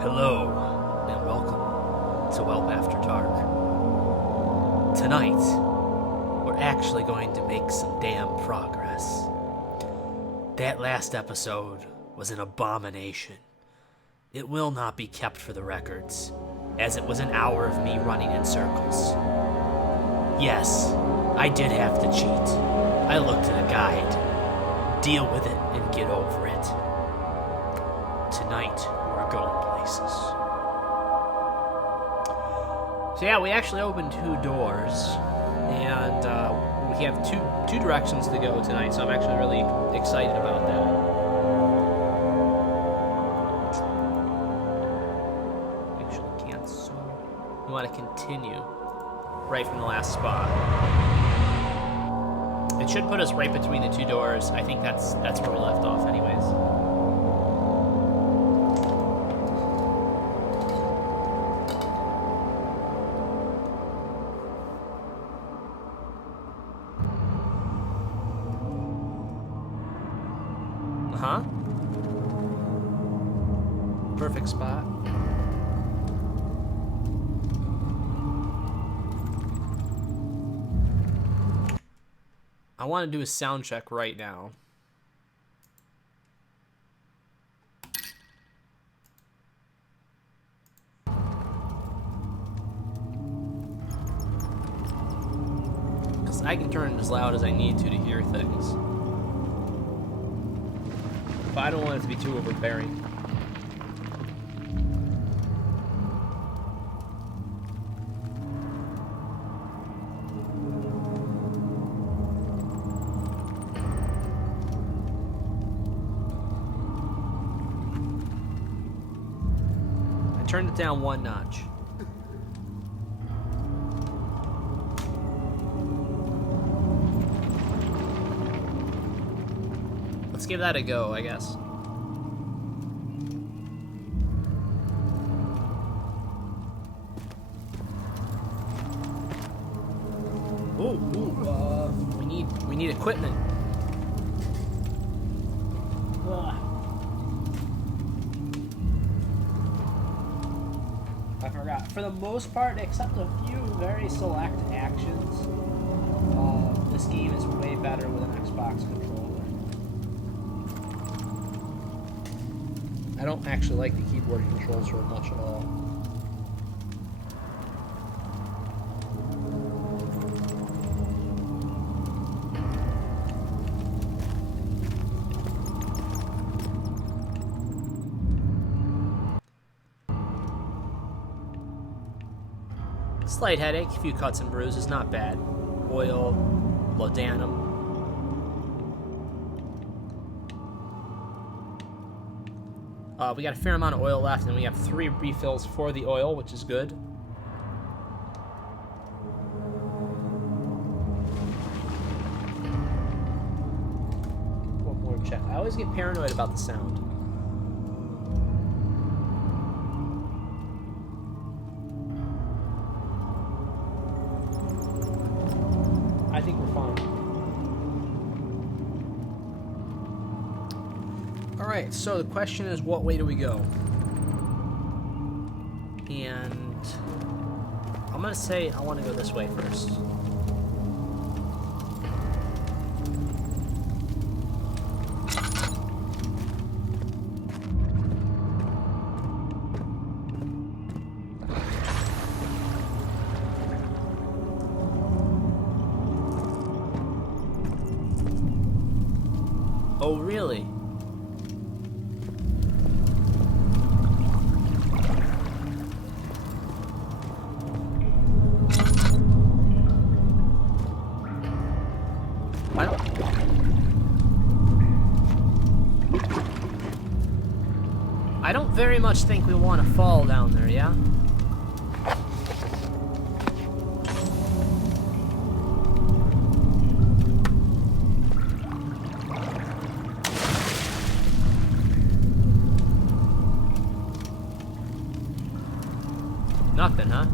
Hello, and welcome to Welp After Dark. Tonight, we're actually going to make some damn progress. That last episode was an abomination. It will not be kept for the records, as it was an hour of me running in circles. Yes, I did have to cheat. I looked at a guide. Deal with it and get over it. Tonight, we're going places. So yeah, we actually opened 2 doors, and we have two directions to go tonight, so I'm actually really excited about that. Actually can't, so we want to continue right from the last spot. It should put us right between the 2 doors. I think that's where we left off anyways. Uh-huh. Perfect spot. I want to do a sound check right now. Because I can turn it as loud as I need to hear things. But I don't want it to be too overbearing. Turned it down 1 notch. Let's give that a go, I guess. We need equipment. I forgot. For the most part, except a few very select actions, this game is way better with an Xbox controller. I don't actually like the keyboard controls very much at all. Slight headache, a few cuts and bruises, not bad. Oil, laudanum. We got a fair amount of oil left, and we have 3 refills for the oil, which is good. One more check. I always get paranoid about the sound. I think we're fine. Alright, so the question is, what way do we go? And I'm gonna say I want to go this way first. Oh, really? I don't very much think we want to fall down there, yeah? Nothing, huh?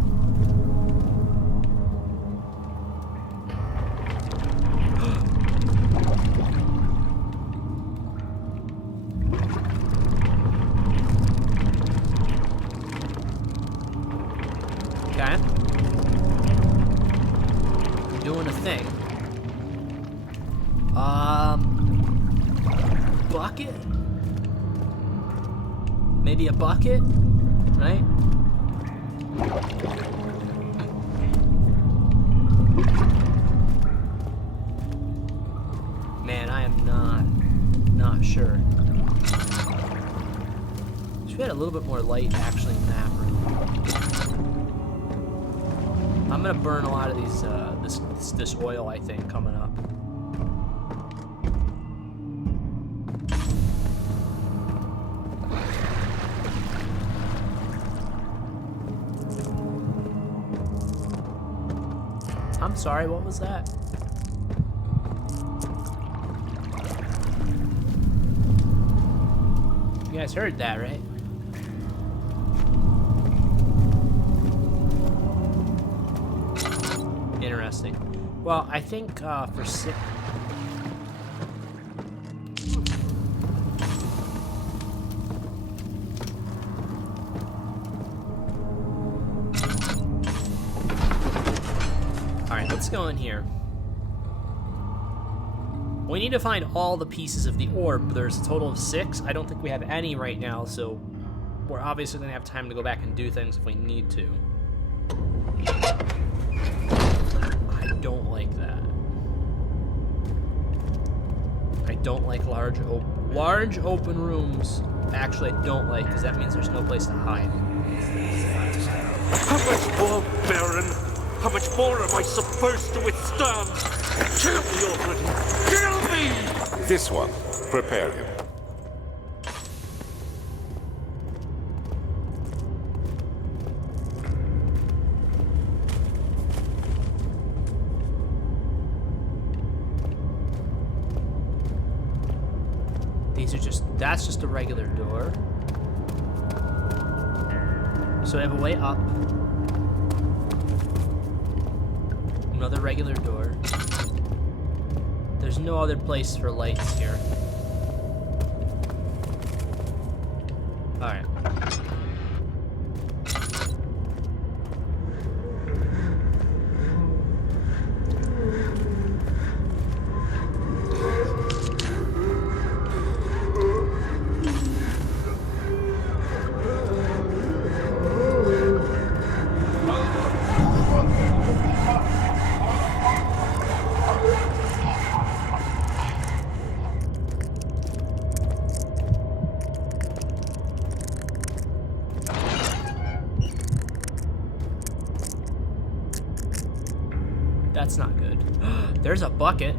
Okay. Doing a thing. Bucket? Maybe a bucket, right? Man, I am not sure. Should we had a little bit more light actually in that room. I'm gonna burn a lot of these this oil, I think, coming up. I'm sorry, what was that? You guys heard that, right? Interesting. Well, I think for six. Alright, let's go in here. We need to find all the pieces of the orb. There's a total of 6. I don't think we have any right now, so we're obviously going to have time to go back and do things if we need to. I don't like that. I don't like large open rooms. Actually, I don't like, because that means there's no place to hide. How much more, Baron? How much more am I supposed to withstand? Kill me already! Kill me! This one. Prepare him. That's just a regular door. So we have a way up. Another regular door. There's no other place for lights here. Alright. That's not good. There's a bucket.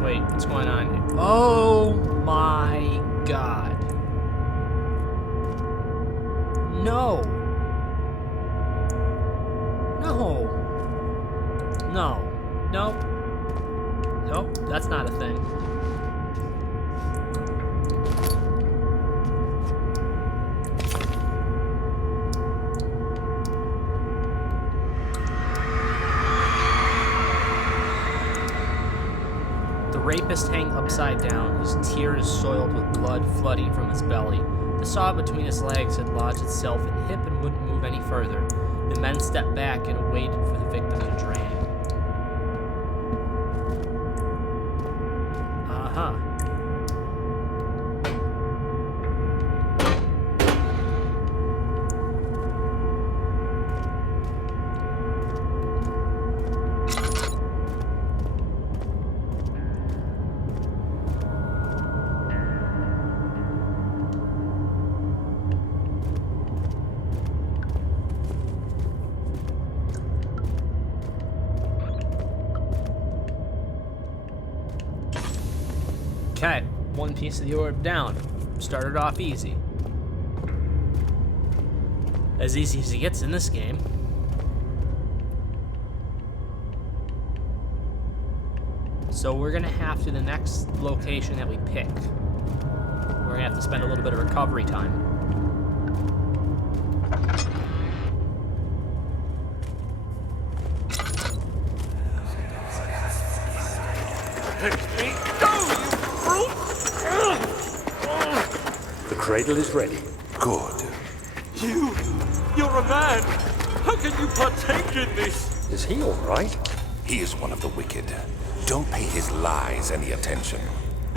Wait, what's going on here? Oh my god. No. No. No. Nope. Nope, that's not a thing. The rapist hang upside down, his tears soiled with blood flooding from his belly. The saw between his legs had lodged itself in the hip and wouldn't move any further. The men stepped back and waited for the victim to drain. Uh-huh. Okay, one piece of the orb down. Started off easy. As easy as it gets in this game. So we're gonna have to the next location that we pick. We're gonna have to spend a little bit of recovery time. protect me! No, you brute! The cradle is ready. Good. You're a man! How can you partake in this? Is he all right? He is one of the wicked. Don't pay his lies any attention.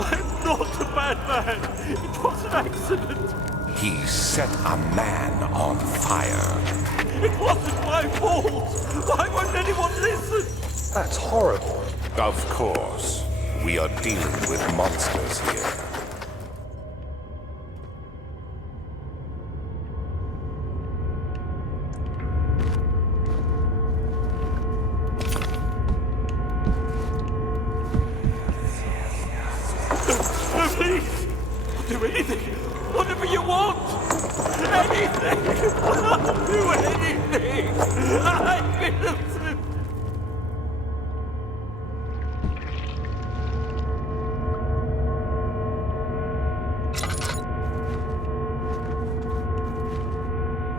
I'm not a bad man! It was an accident! He set a man on fire. It wasn't my fault! Why won't anyone listen? That's horrible. Of course. We are dealing with monsters here. No, please! I'll do anything! Whatever you want! Anything! I'll do anything! I'm innocent!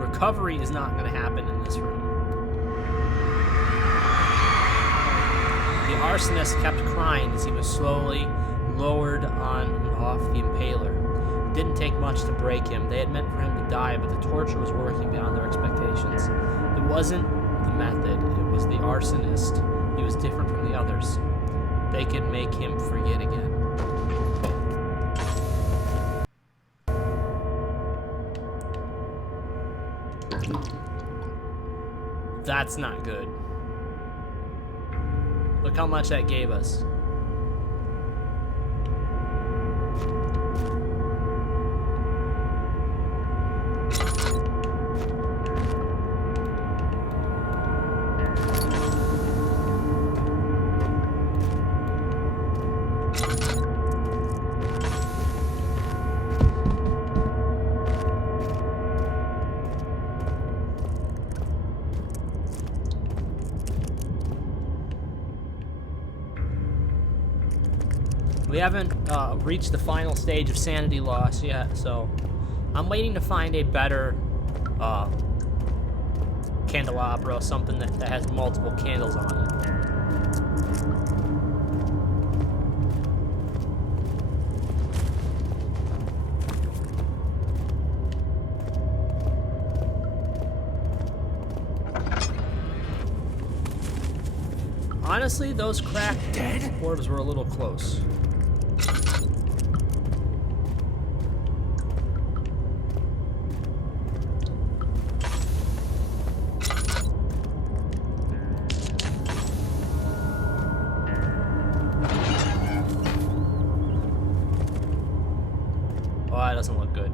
Recovery is not going to happen in this room. The arsonist kept crying as he was slowly lowered on and off the impaler. It didn't take much to break him. They had meant for him to die, but the torture was working beyond their expectations. It wasn't the method, it was the arsonist. He was different from the others. They could make him forget again. That's not good. Look how much that gave us. We haven't reached the final stage of sanity loss yet, so I'm waiting to find a better candelabra, something that has multiple candles on it. Honestly, those cracked orbs were a little close. Oh, that doesn't look good.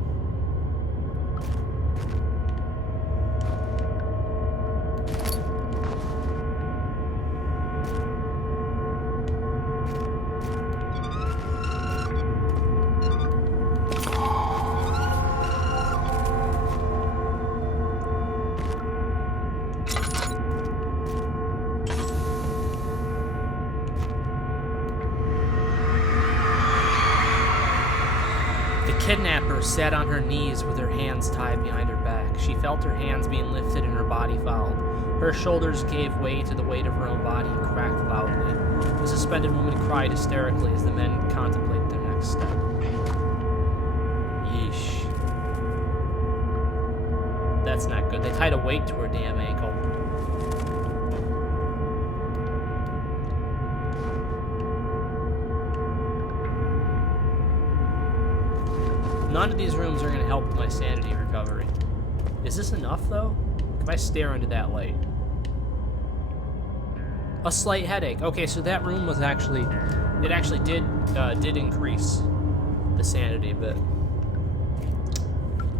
The kidnapper sat on her knees with her hands tied behind her back. She felt her hands being lifted and her body followed. Her shoulders gave way to the weight of her own body and cracked loudly. The suspended woman cried hysterically as the men contemplated their next step. Yeesh. That's not good. They tied a weight to her damn ankle. None of these rooms are going to help with my sanity recovery. Is this enough, though? If I stare into that light. A slight headache. Okay, so that room was actually... It actually did increase the sanity a bit.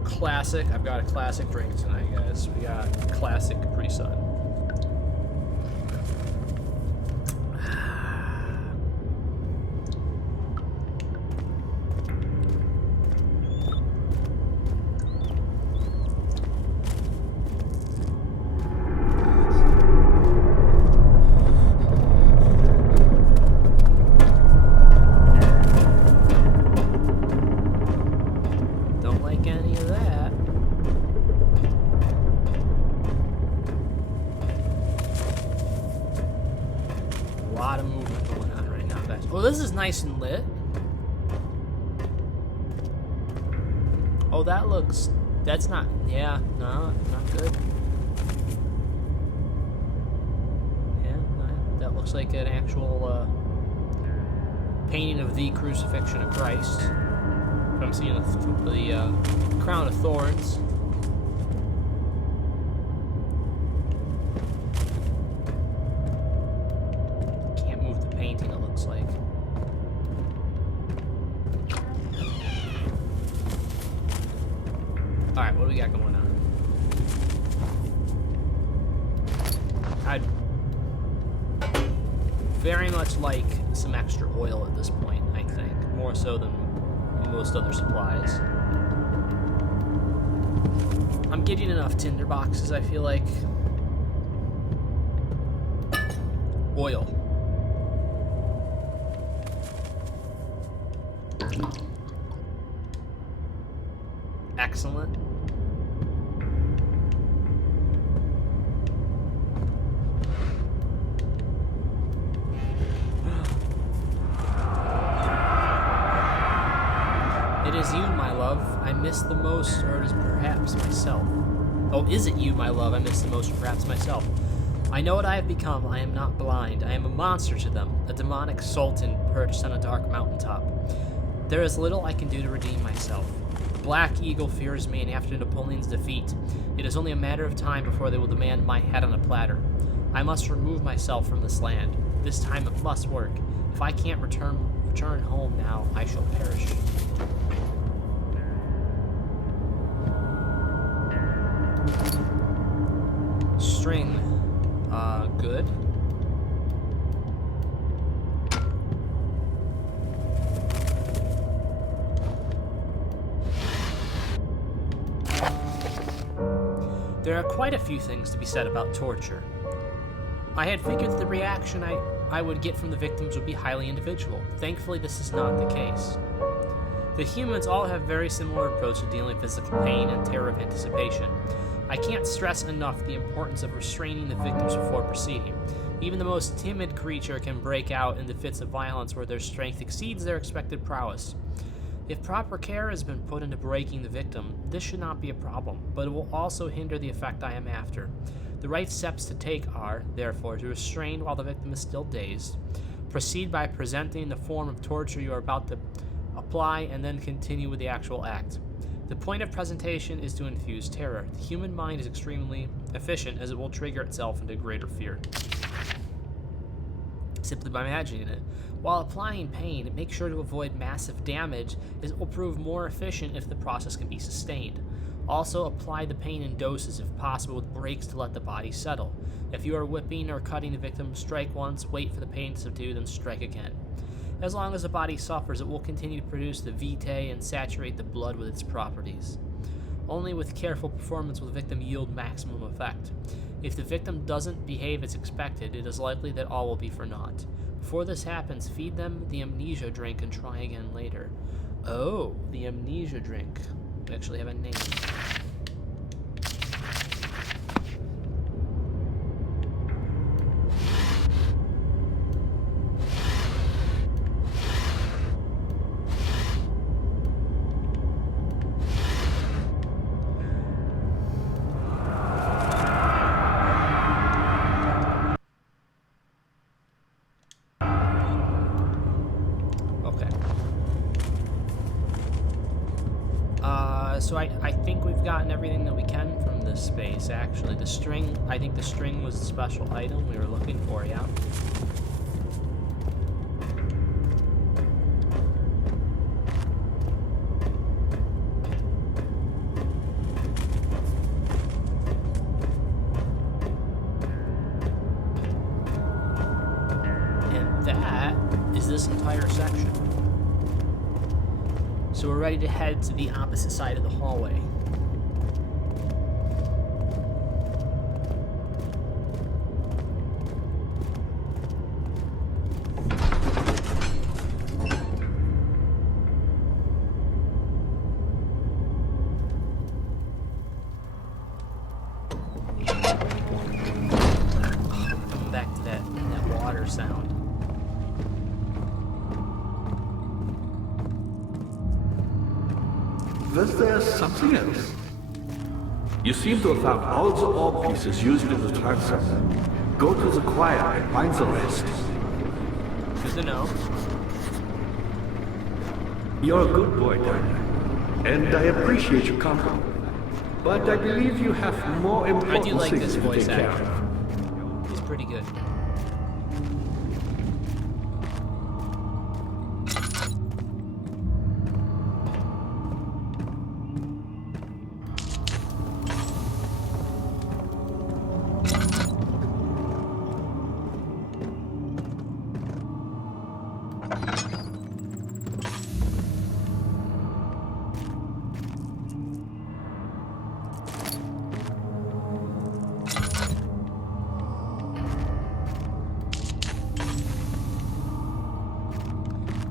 Classic. I've got a classic drink tonight, guys. We got classic Capri Sun. A lot of movement going on right now, guys. Oh, this is nice and lit. Oh, that looks... That's not... Yeah, no, not good. Yeah, no, that looks like an actual painting of the crucifixion of Christ. I'm seeing the crown of thorns. Can't move the painting, it looks like. Alright, what do we got going on? I'd very much like some extra oil at this point, I think. More so than most other supplies. I'm getting enough tinder boxes, I feel like. Oil. Excellent. It is you, my love, I miss the most, or it is perhaps myself. Oh, is it you, my love, I miss the most, or perhaps myself? I know what I have become, I am not blind. I am a monster to them, a demonic sultan perched on a dark mountaintop. There is little I can do to redeem myself. The Black Eagle fears me, and after Napoleon's defeat, it is only a matter of time before they will demand my head on a platter. I must remove myself from this land. This time it must work. If I can't return home now, I shall perish. String, good. There are quite a few things to be said about torture. I had figured that the reaction I would get from the victims would be highly individual. Thankfully, this is not the case. The humans all have very similar approach to dealing with physical pain and terror of anticipation. I can't stress enough the importance of restraining the victims before proceeding. Even the most timid creature can break out into fits of violence where their strength exceeds their expected prowess. If proper care has been put into breaking the victim, this should not be a problem, but it will also hinder the effect I am after. The right steps to take are, therefore, to restrain while the victim is still dazed, proceed by presenting the form of torture you are about to apply, and then continue with the actual act. The point of presentation is to infuse terror. The human mind is extremely efficient as it will trigger itself into greater fear, simply by imagining it. While applying pain, make sure to avoid massive damage, as it will prove more efficient if the process can be sustained. Also, apply the pain in doses if possible with breaks to let the body settle. If you are whipping or cutting the victim, strike once, wait for the pain to subdue, then strike again. As long as the body suffers, it will continue to produce the vitae and saturate the blood with its properties. Only with careful performance will the victim yield maximum effect. If the victim doesn't behave as expected, it is likely that all will be for naught. Before this happens, feed them the amnesia drink and try again later. Oh, the amnesia drink. We actually have a name. So I think we've gotten everything that we can from this space, actually. The string, I think the string was the special item we were looking for, yeah. And that is this entire section. So we're ready to head to the opposite side of the hallway. Coming back to that water sound. Was there something else? You seem to have found all the orb pieces used in the transfer. Go to the choir and find the rest. Good to know. You're a good boy, Daniel. And I appreciate your company. But I believe you have more important I do like things this to voice take care actor. of. He's pretty good.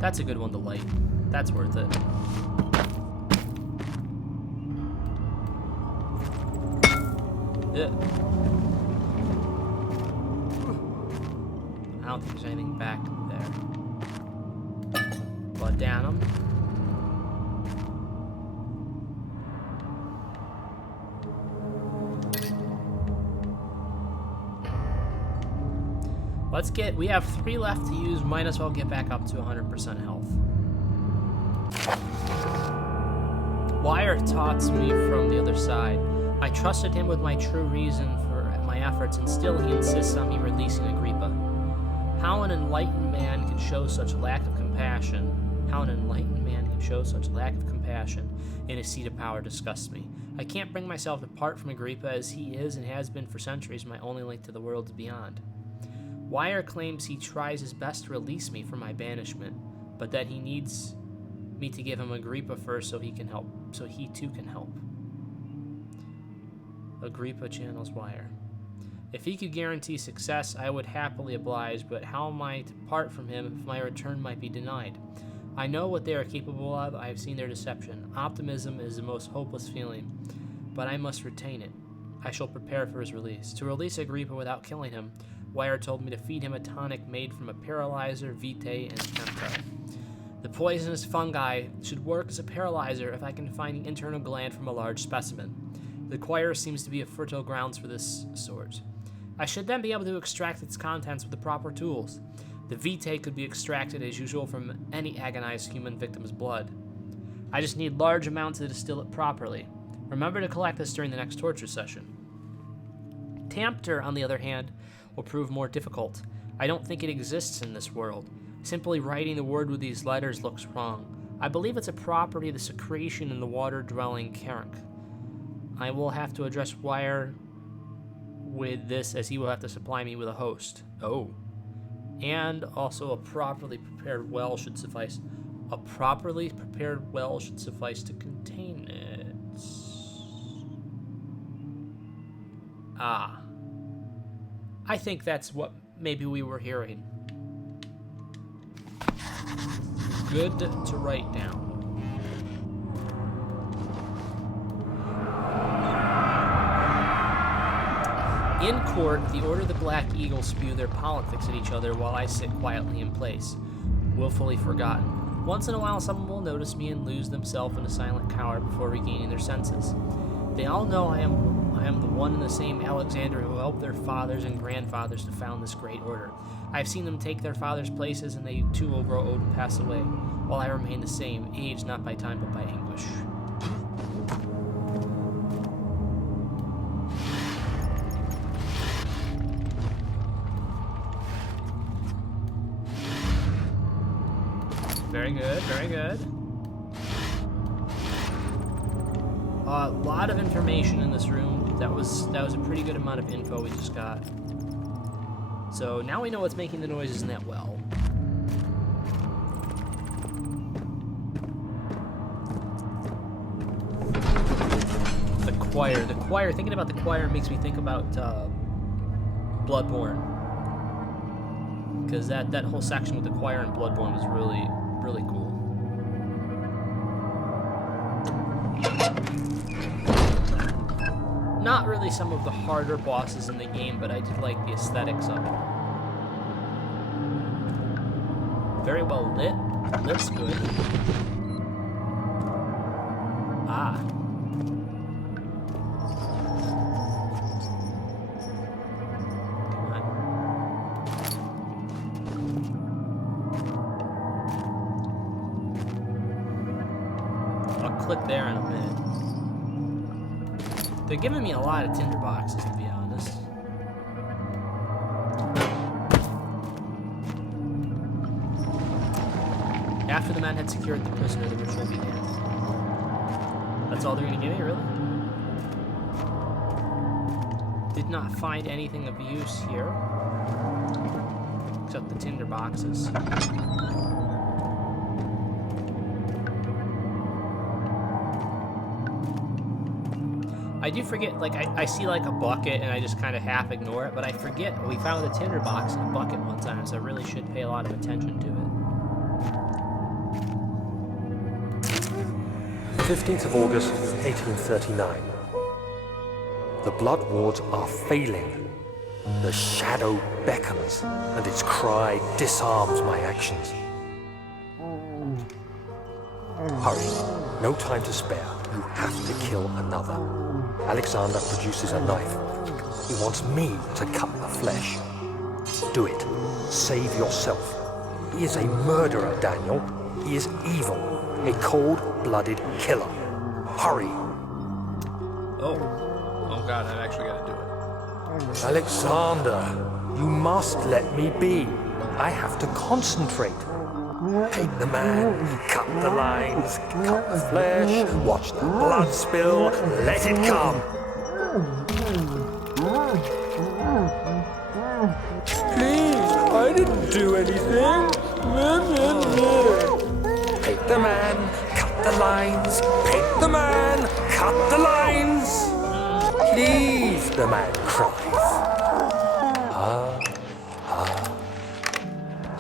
That's a good one to light. That's worth it. Yeah. I don't think there's anything back there. Blood down him. Let's get, we have 3 left to use, might as well get back up to 100% health. Wire taunts me from the other side. I trusted him with my true reason for my efforts, and still he insists on me releasing Agrippa. How an enlightened man can show such lack of compassion, in his seat of power disgusts me. I can't bring myself to part from Agrippa, as he is and has been for centuries my only link to the worlds beyond. Wire claims he tries his best to release me from my banishment, but that he needs me to give him Agrippa first so he too can help. Agrippa channels Wire. If he could guarantee success, I would happily oblige, but how am I to part from him if my return might be denied? I know what they are capable of. I have seen their deception. Optimism is the most hopeless feeling, but I must retain it. I shall prepare for his release. To release Agrippa without killing him, Wire told me to feed him a tonic made from a paralyzer, vitae, and tempto. The poisonous fungi should work as a paralyzer if I can find the internal gland from a large specimen. The choir seems to be a fertile grounds for this sort. I should then be able to extract its contents with the proper tools. The vitae could be extracted as usual from any agonized human victim's blood. I just need large amounts to distill it properly. Remember to collect this during the next torture session. Tempter, on the other hand, will prove more difficult. I don't think it exists in this world. Simply writing the word with these letters looks wrong. I believe it's a property of the secretion in the water-dwelling Karenk. I will have to address Wire with this, as he will have to supply me with a host. Oh. And also a properly prepared well should suffice. A properly prepared well should suffice to contain it. Ah. I think that's what maybe we were hearing. Good to write down. In court, the Order of the Black Eagle spew their politics at each other while I sit quietly in place, willfully forgotten. Once in a while, someone will notice me and lose themselves in a silent cower before regaining their senses. They all know I am the one and the same Alexander who helped their fathers and grandfathers to found this great order. I have seen them take their fathers' places, and they too will grow old and pass away, while I remain the same, aged not by time but by anguish. Very good, very good. A lot of information in this room. That was a pretty good amount of info we just got. So now we know what's making the noises in that well. The choir. Thinking about the choir makes me think about Bloodborne. Because that whole section with the choir and Bloodborne was really, really cool. Not really some of the harder bosses in the game, but I did like the aesthetics of it. Very well lit. Lit's good. Ah. Come on. I'll click there in a minute. They're giving me a lot of tinder boxes, to be honest. After the men had secured the prisoner, the ritual began. That's all they're gonna give me, really? Did not find anything of use here. Except the tinder boxes. I do forget, like, I see like a bucket and I just kind of half ignore it, but I forget we found a tinder box in a bucket one time, so I really should pay a lot of attention to it. 15th of August, 1839. The blood wards are failing. The shadow beckons, and its cry disarms my actions. Hurry, no time to spare. You have to kill another. Alexander produces a knife. He wants me to cut the flesh. Do it. Save yourself. He is a murderer, Daniel. He is evil. A cold-blooded killer. Hurry. Oh god, I've actually got to do it. Alexander, you must let me be. I have to concentrate. Paint the man, cut the lines, cut the flesh, watch the blood spill, let it come. Please, I didn't do anything. Paint the man, cut the lines, paint the man, cut the lines. Please, the man cries.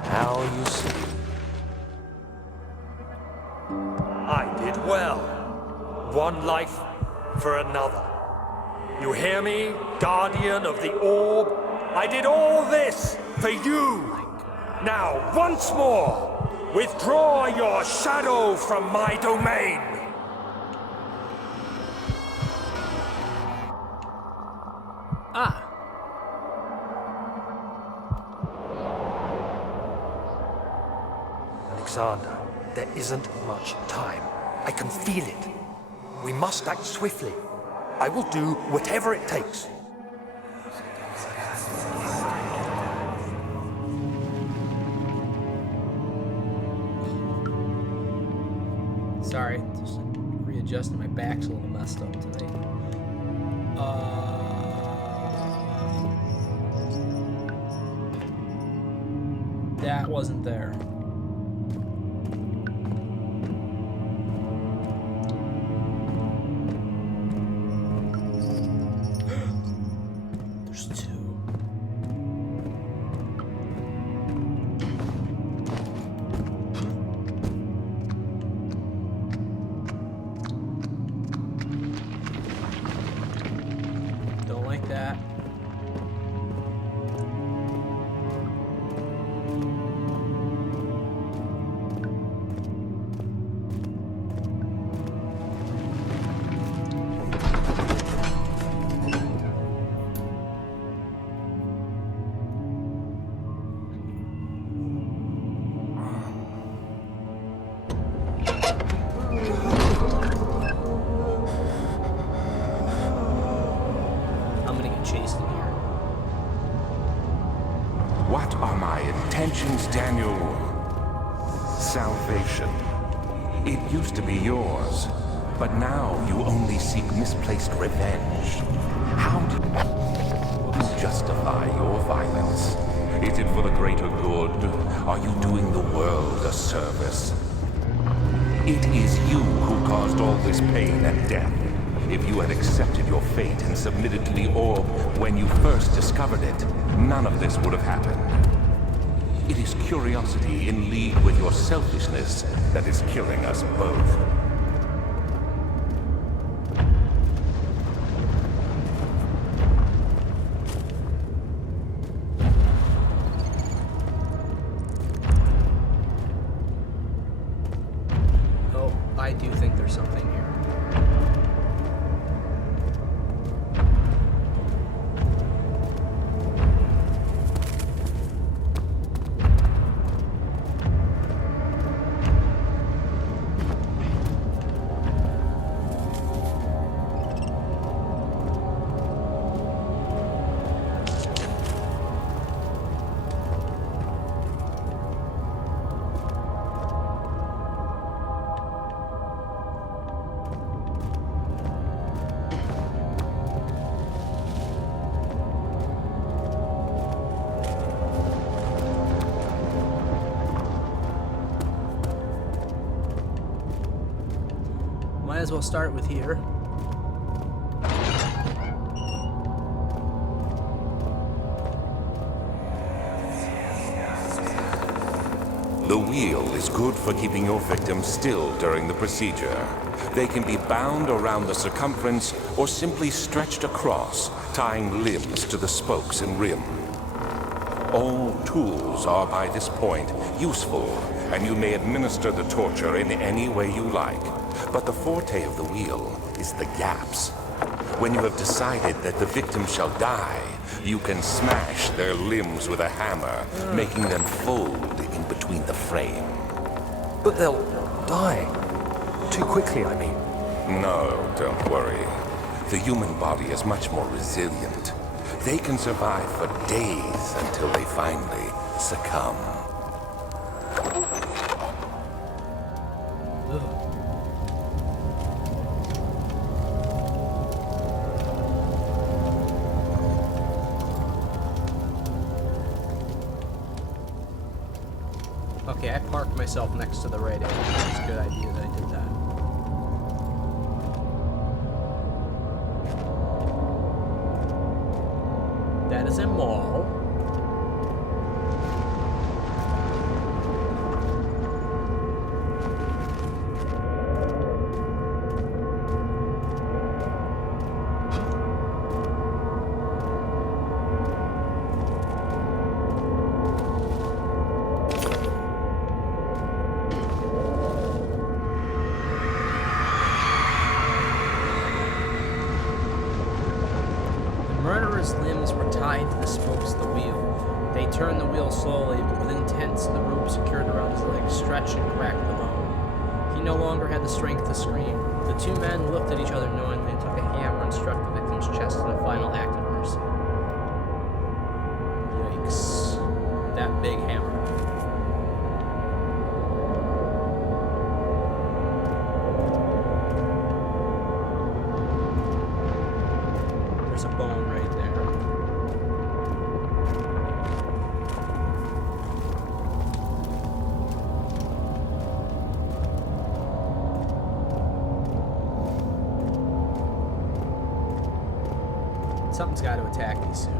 Now you see. I did well. One life for another. You hear me, guardian of the orb? I did all this for you. Now, once more, withdraw your shadow from my domain. Ah. Alexander, there isn't much time. I can feel it. We must act swiftly. I will do whatever it takes. Sorry, just readjusting. My back's a little messed up tonight. That wasn't there. There's two. Don't like that. What are my intentions, Daniel? Salvation. It used to be yours, but now you only seek misplaced revenge. How do you justify your violence? Is it for the greater good? Are you doing the world a service? It is you who caused all this pain and death. If you had accepted your fate and submitted to the orb when you first discovered it, none of this would have happened. It is curiosity in league with your selfishness that is killing us both. Oh, I do think there's something here. Might as well start with here. The wheel is good for keeping your victim still during the procedure. They can be bound around the circumference or simply stretched across, tying limbs to the spokes and rim. All tools are by this point useful, and you may administer the torture in any way you like. But the forte of the wheel is the gaps. When you have decided that the victim shall die, you can smash their limbs with a hammer, making them fold in between the frame. But they'll die. Too quickly, I mean. No, don't worry. The human body is much more resilient. They can survive for days until they finally succumb. Okay, I parked myself next to the radio. It's a good idea that I did that. That is a mall. Murderer's limbs were tied to the spokes of the wheel. They turned the wheel slowly, but with intent, the rope secured around his legs stretched and cracked the bone. He no longer had the strength to scream. The two men looked at each other knowingly and took a hammer and struck the victim's chest in a final act of mercy. Yikes. That big hammer. There's a bone right there. Something's got to attack me soon.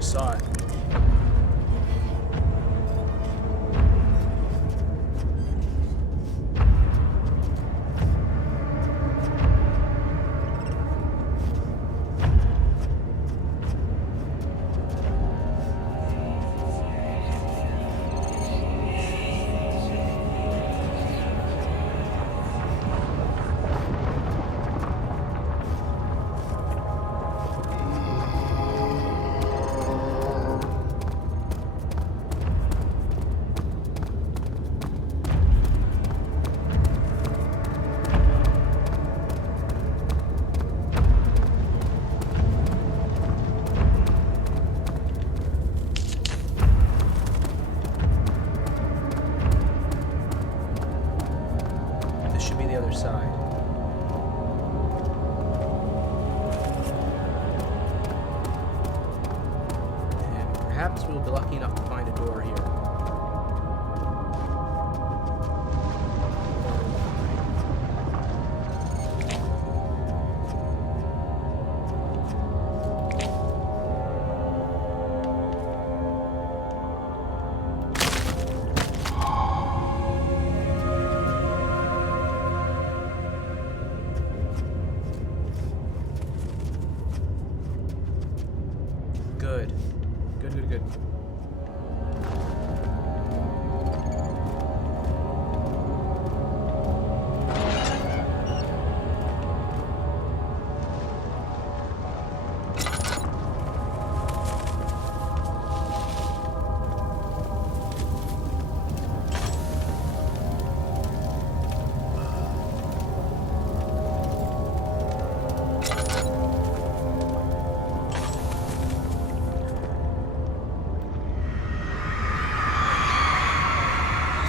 Saw it. Side. And perhaps we'll be lucky enough to find a door here.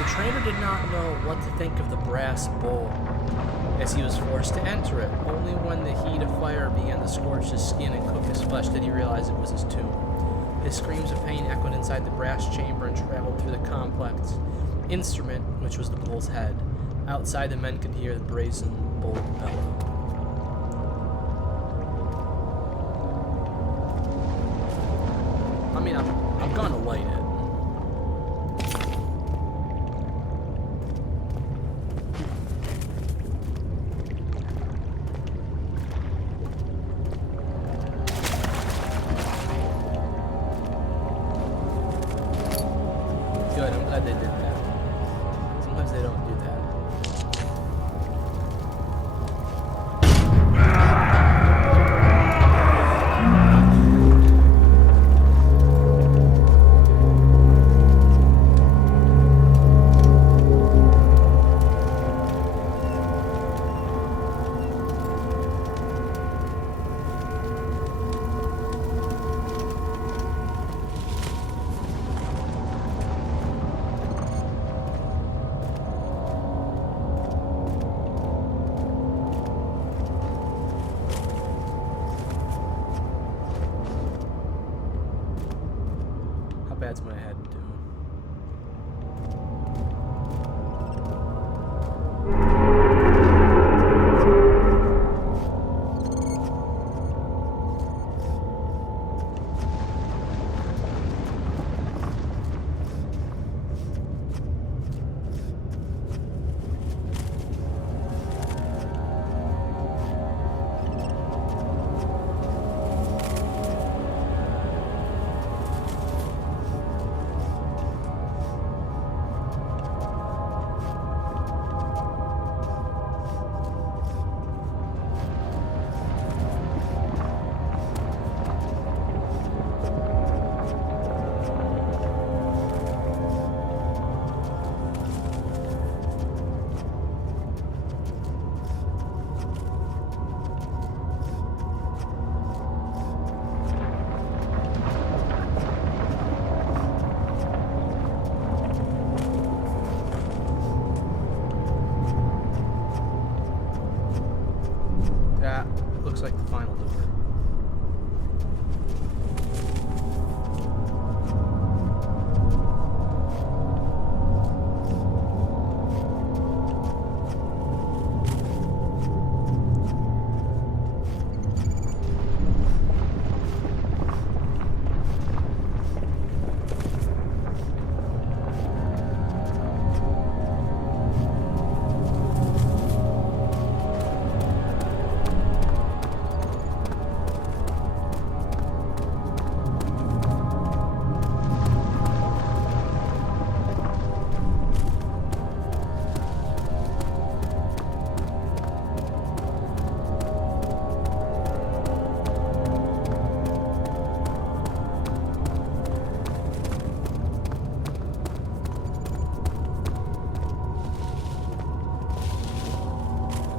The trainer did not know what to think of the brass bowl, as he was forced to enter it. Only when the heat of fire began to scorch his skin and cook his flesh did he realize it was his tomb. His screams of pain echoed inside the brass chamber and traveled through the complex instrument, which was the bull's head. Outside, the men could hear the brazen bull bellow. I mean, I'm gonna light it. Good, I'm glad they did that. Sometimes they don't do that. How bad's my head doing? That looks like the final door.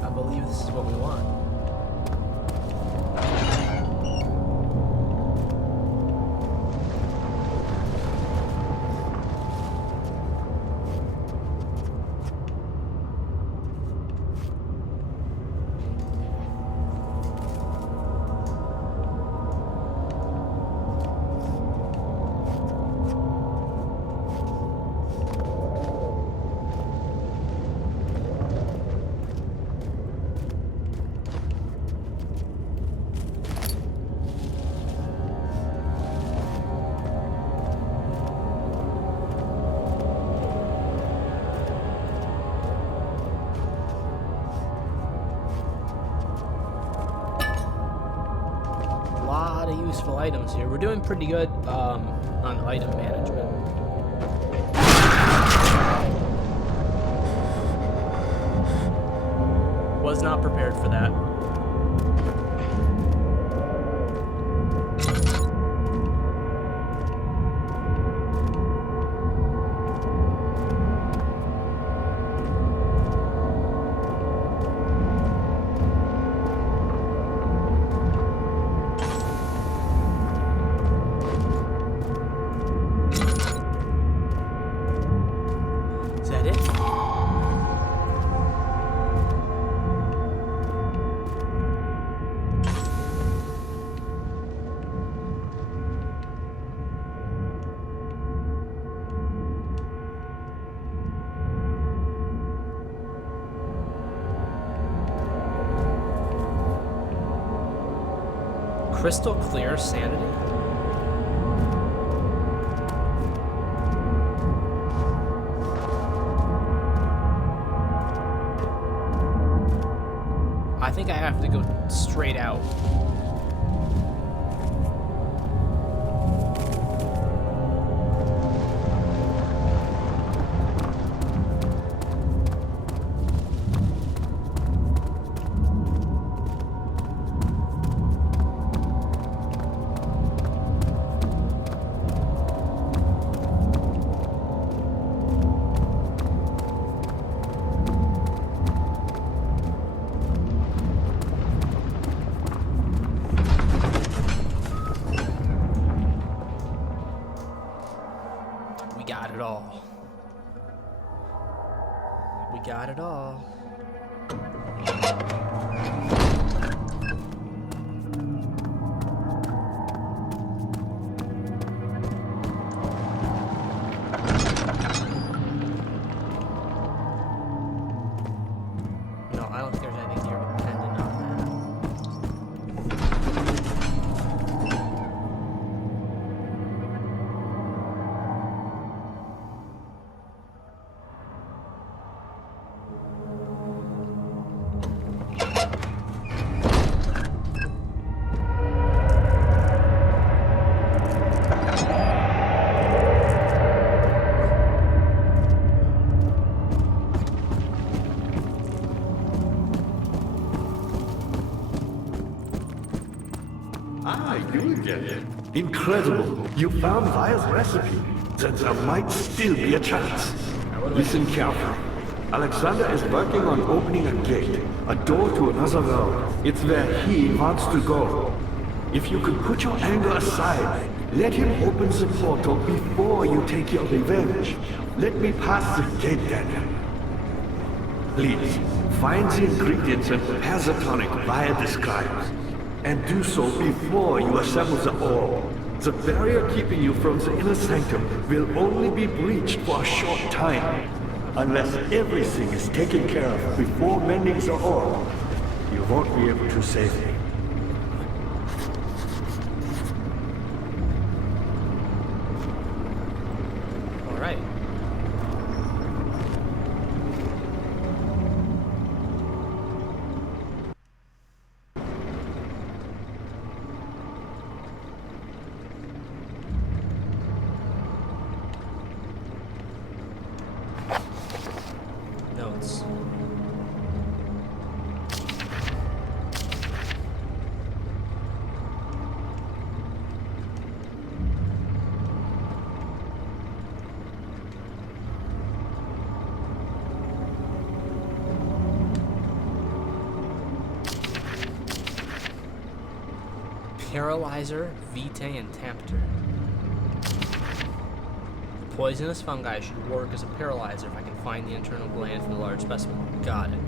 I believe this is what we want. Lot of useful items here. We're doing pretty good on item management. Was not prepared for that. Crystal clear sanity? I think I have to go straight out. We got it all. We got it all. No, I don't think there's anything here dependent on Ah, you again. Incredible. You found Vire's recipe. Then there might still be a chance. Listen carefully. Alexander is working on opening a gate, a door to another world. It's where he wants to go. If you could put your anger aside, let him open the portal before you take your revenge. Let me pass the gate, Daniel. Please, find the ingredients and prepare the tonic Vire describes. And do so before you assemble the orb. The barrier keeping you from the inner sanctum will only be breached for a short time. Unless everything is taken care of before mending the orb, you won't be able to save me. All right. Notes. Paralyzer, Vitae, and Tempter. The poisonous fungi should work as a paralyzer if I can find the internal gland from the large specimen. Got it.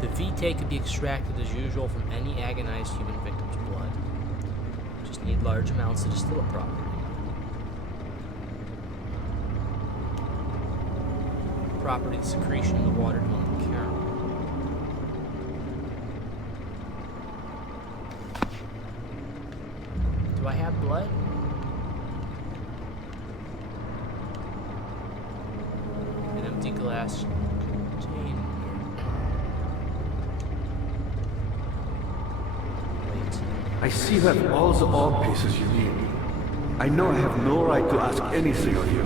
The Vitae could be extracted as usual from any agonized human victim's blood. Just need large amounts to distill it properly. Property secretion in the water dwelling caramel. Do I have blood? An empty glass container. Wait. I see you have all the orb pieces you need. I know I have no right to ask anything of you.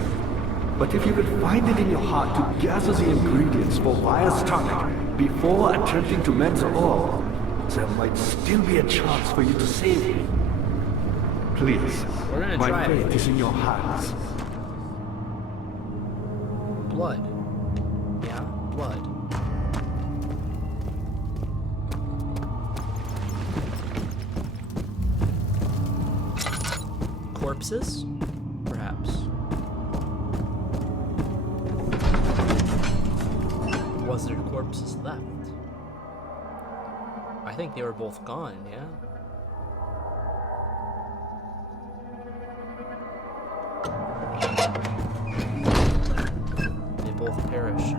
But if you could find it in your heart to gather the ingredients for Vire's tonic before attempting to mend the orb, there might still be a chance for you to save me. Please, We're gonna my try it. fate is in your hands. Blood. Yeah, blood. Corpses? Perhaps. Was there corpses left? I think they were both gone, yeah? They both perished.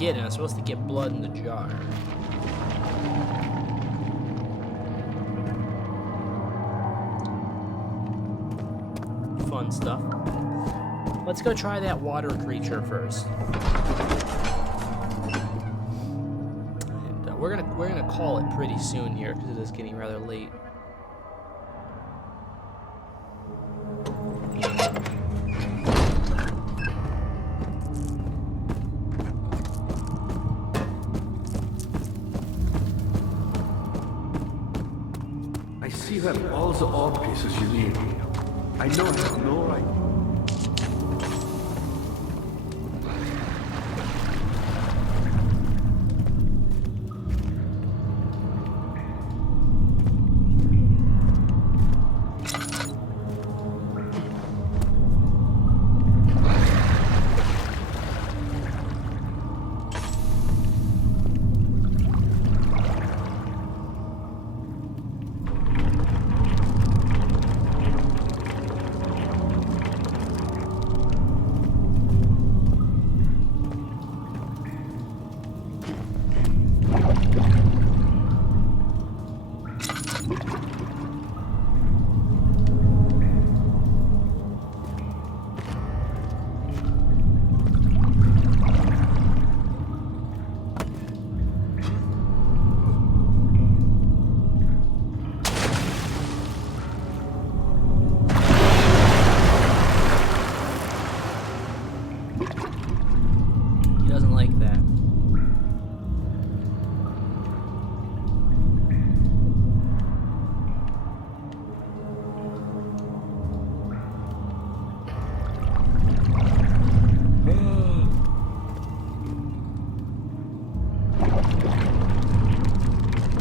forgetting. I'm supposed to get blood in the jar. Fun stuff. Let's go try that water creature first. And we're gonna call it pretty soon here because it is getting rather late. I see you have all the orb pieces you need. I know I have no right.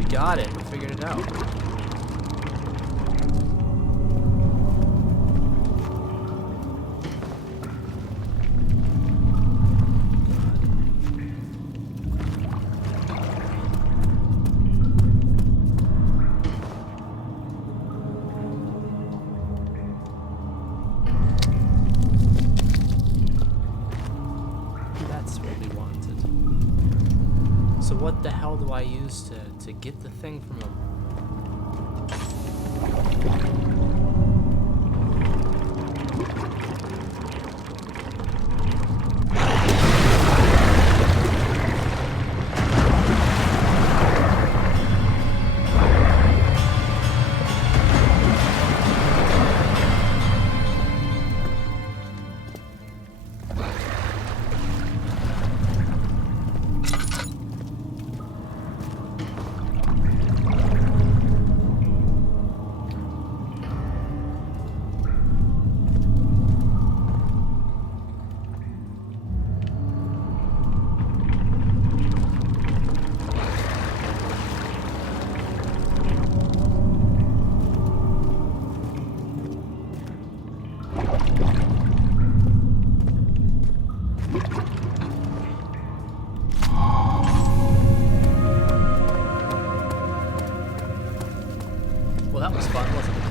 Got it. We figured it out. That's what we wanted. So what the hell do I use to get the thing from him? Well, that was fun, wasn't it?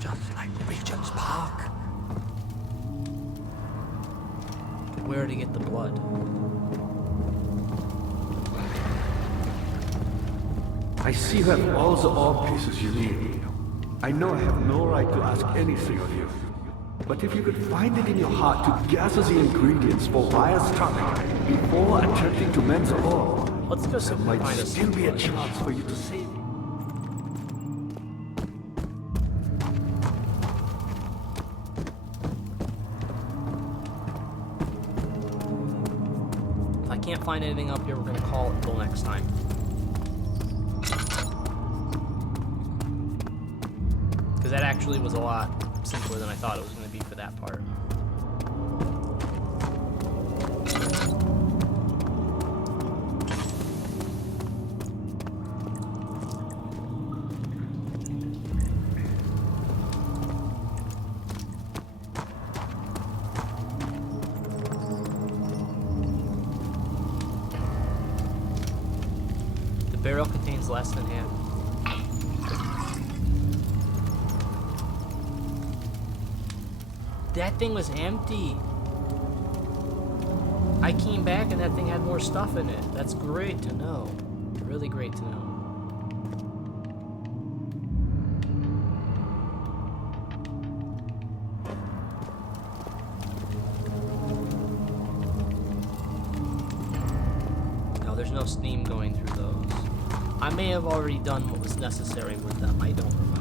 Just like Regent's Park. Where to get the blood? I see you have all the orb pieces you need. I know I have no right to ask anything of you. But if you could find it in your heart to gather the ingredients for Raya's tonic before attempting to mend the orb, Let's go there might find us still some be a blood. chance for you to save it. If I can't find anything up here, we're gonna call it until next time. Because that actually was a lot simpler than I thought it was gonna be for that part. The barrel contains less than half. That thing was empty. I came back and that thing had more stuff in it. That's great to know. Really great to know. No, there's no steam going through those. I may have already done what was necessary with them. I don't remember.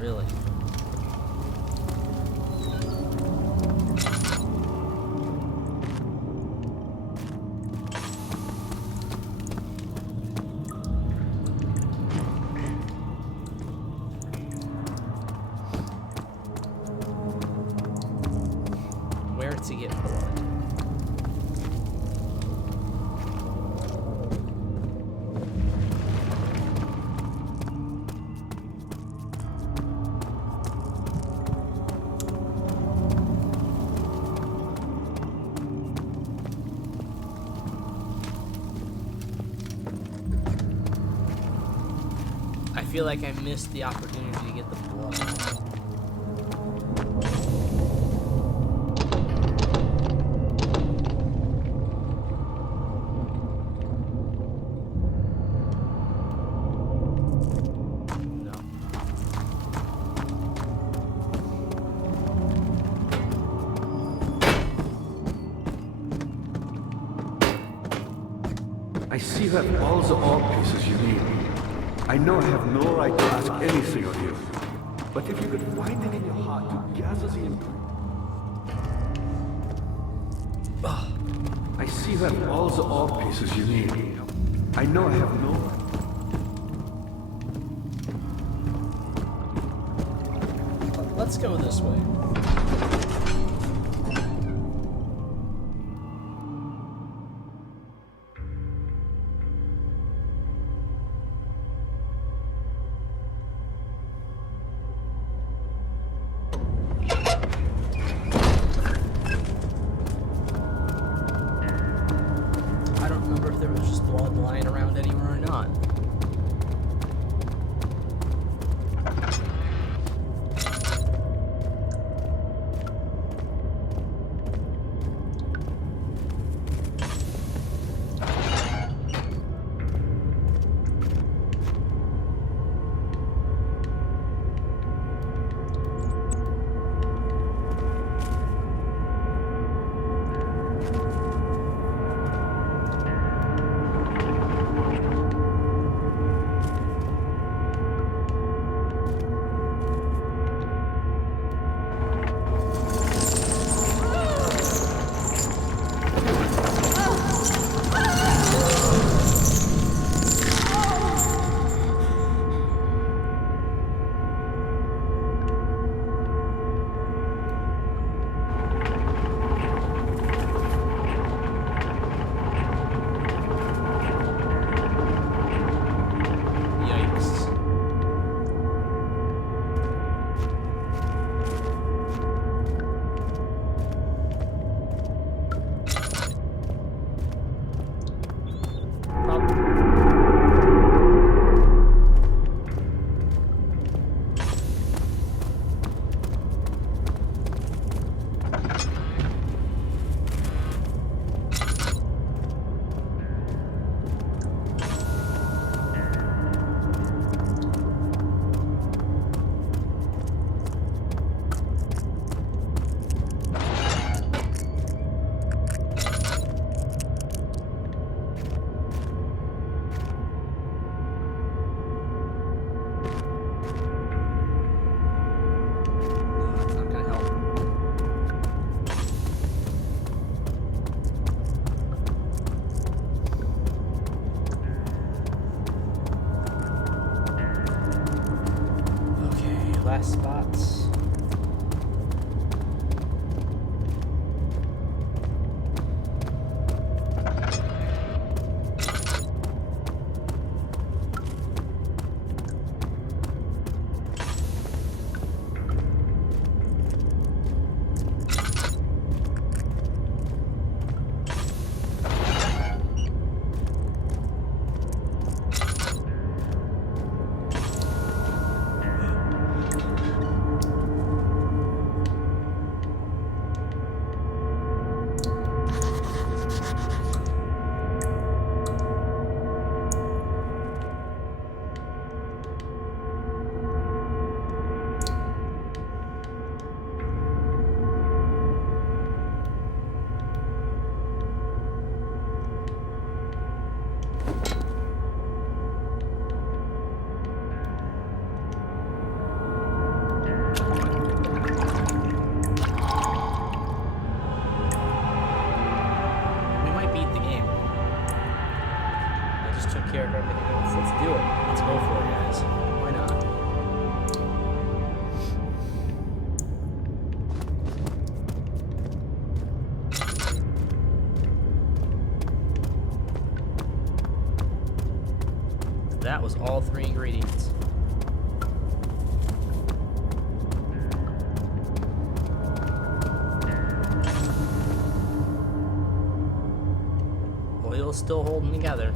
Really. Where to get blood? I feel like I missed the opportunity to get the blood. No. I see you have all the ore pieces you need. I know I have no right to ask anything of you, but if you could find it in your heart to gather the I see you have all the ore pieces you need. I know I have no right. Let's go this way. I don't remember if there was just blood lying around anywhere or not. character, everything else. Let's do it. Let's go for it, guys. Why not? That was all 3 ingredients. Oil's still holding together.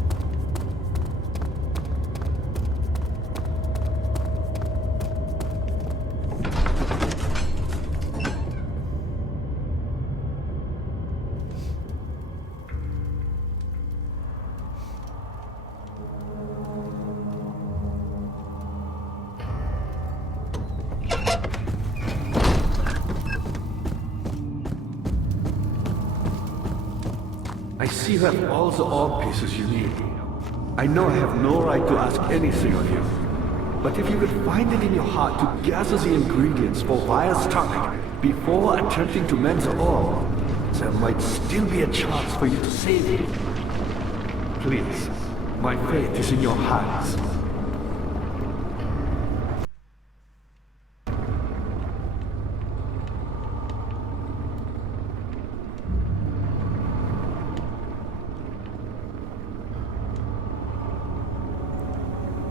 I see you have all the orb pieces you need. I know I have no right to ask anything of you. But if you could find it in your heart to gather the ingredients for Vire's tonic before attempting to mend the orb, there might still be a chance for you to save him. Please, my fate is in your hands.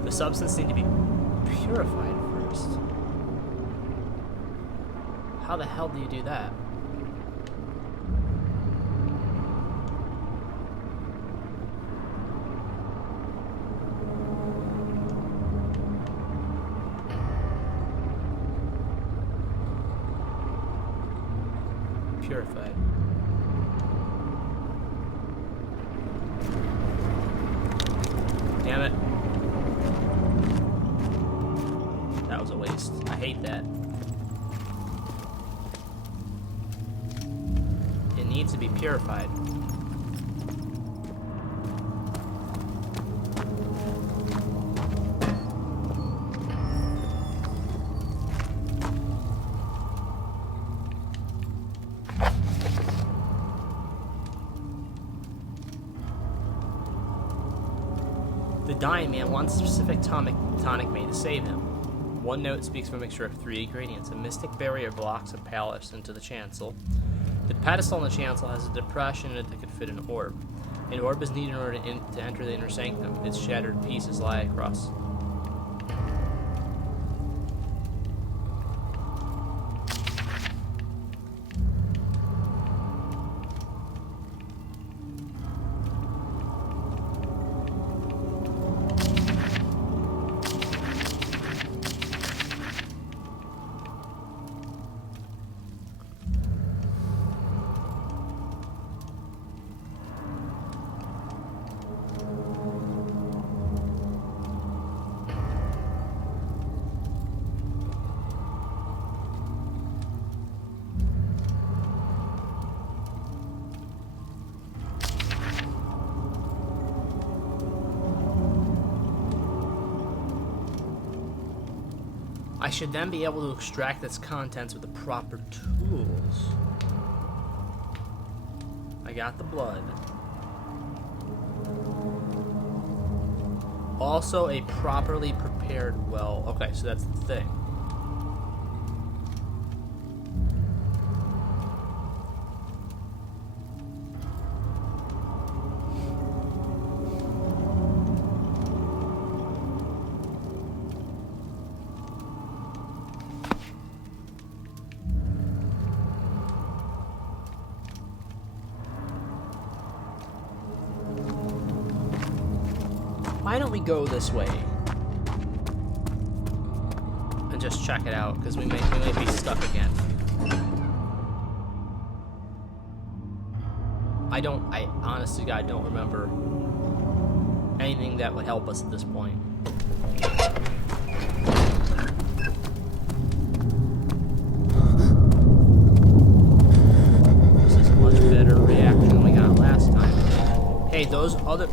The substance need to be purified first. How the hell do you do that? Purified. Damn it. That was a waste. I hate that. It needs to be purified. The dying man wants a specific tonic made to save him. One note speaks from a mixture of 3 ingredients. A mystic barrier blocks a palace into the chancel. The pedestal in the chancel has a depression in it that could fit an orb. An orb is needed in order to enter the inner sanctum. Its shattered pieces lie across. I should then be able to extract its contents with the proper tools. I got the blood. Also a properly prepared well. Okay, so that's the thing. Why don't we go this way and just check it out, because we might be stuck again. I honestly, God, don't remember anything that would help us at this point. This is a much better reaction than we got last time. Hey, those other...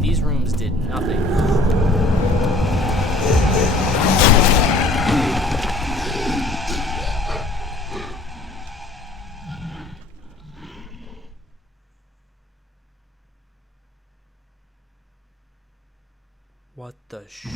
These rooms did nothing. What the sh...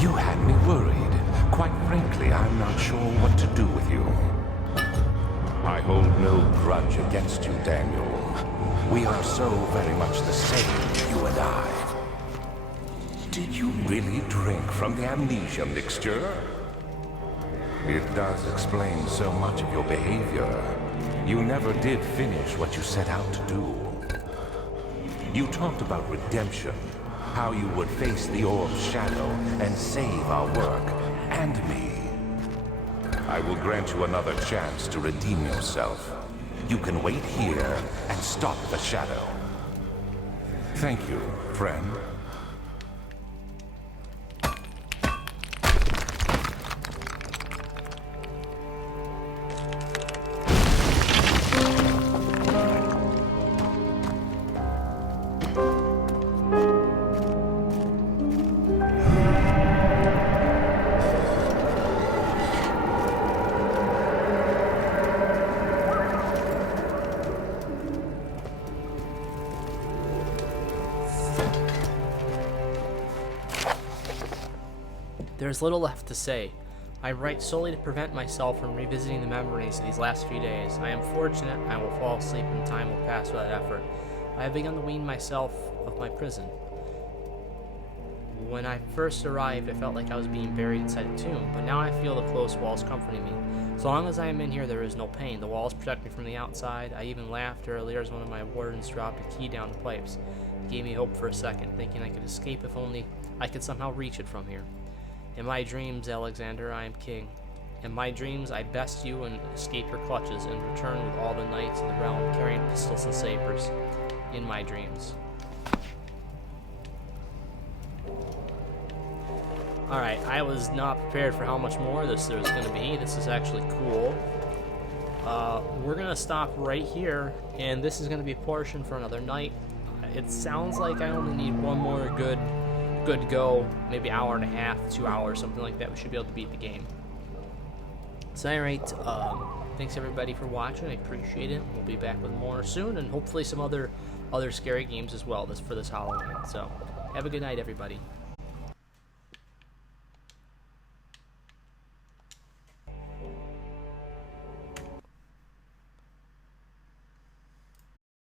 You had me worried. Quite frankly, I'm not sure what to do with you. I hold no grudge against you, Daniel. We are so very much the same, you and I. Did you really drink from the amnesia mixture? It does explain so much of your behavior. You never did finish what you set out to do. You talked about redemption, how you would face the orb's shadow and save our work, and me. I will grant you another chance to redeem yourself. You can wait here and stop the shadow. Thank you, friend. There's little left to say. I write solely to prevent myself from revisiting the memories of these last few days. I am fortunate I will fall asleep and time will pass without effort. I have begun to wean myself of my prison. When I first arrived, I felt like I was being buried inside a tomb, but now I feel the close walls comforting me. So long as I am in here, there is no pain. The walls protect me from the outside. I even laughed earlier as one of my wardens dropped a key down the pipes. It gave me hope for a second, thinking I could escape if only I could somehow reach it from here. In my dreams, Alexander, I am king. In my dreams, I best you and escape your clutches and return with all the knights in the realm carrying pistols and sabers. In my dreams. Alright, I was not prepared for how much more this there was going to be. This is actually cool. We're going to stop right here, and this is going to be a portion for another night. It sounds like I only need one more good go, maybe hour and a half, 2 hours, something like that. We should be able to beat the game. So alright, thanks everybody for watching. I appreciate it. We'll be back with more soon, and hopefully some other scary games as well for this Halloween. So have a good night, everybody.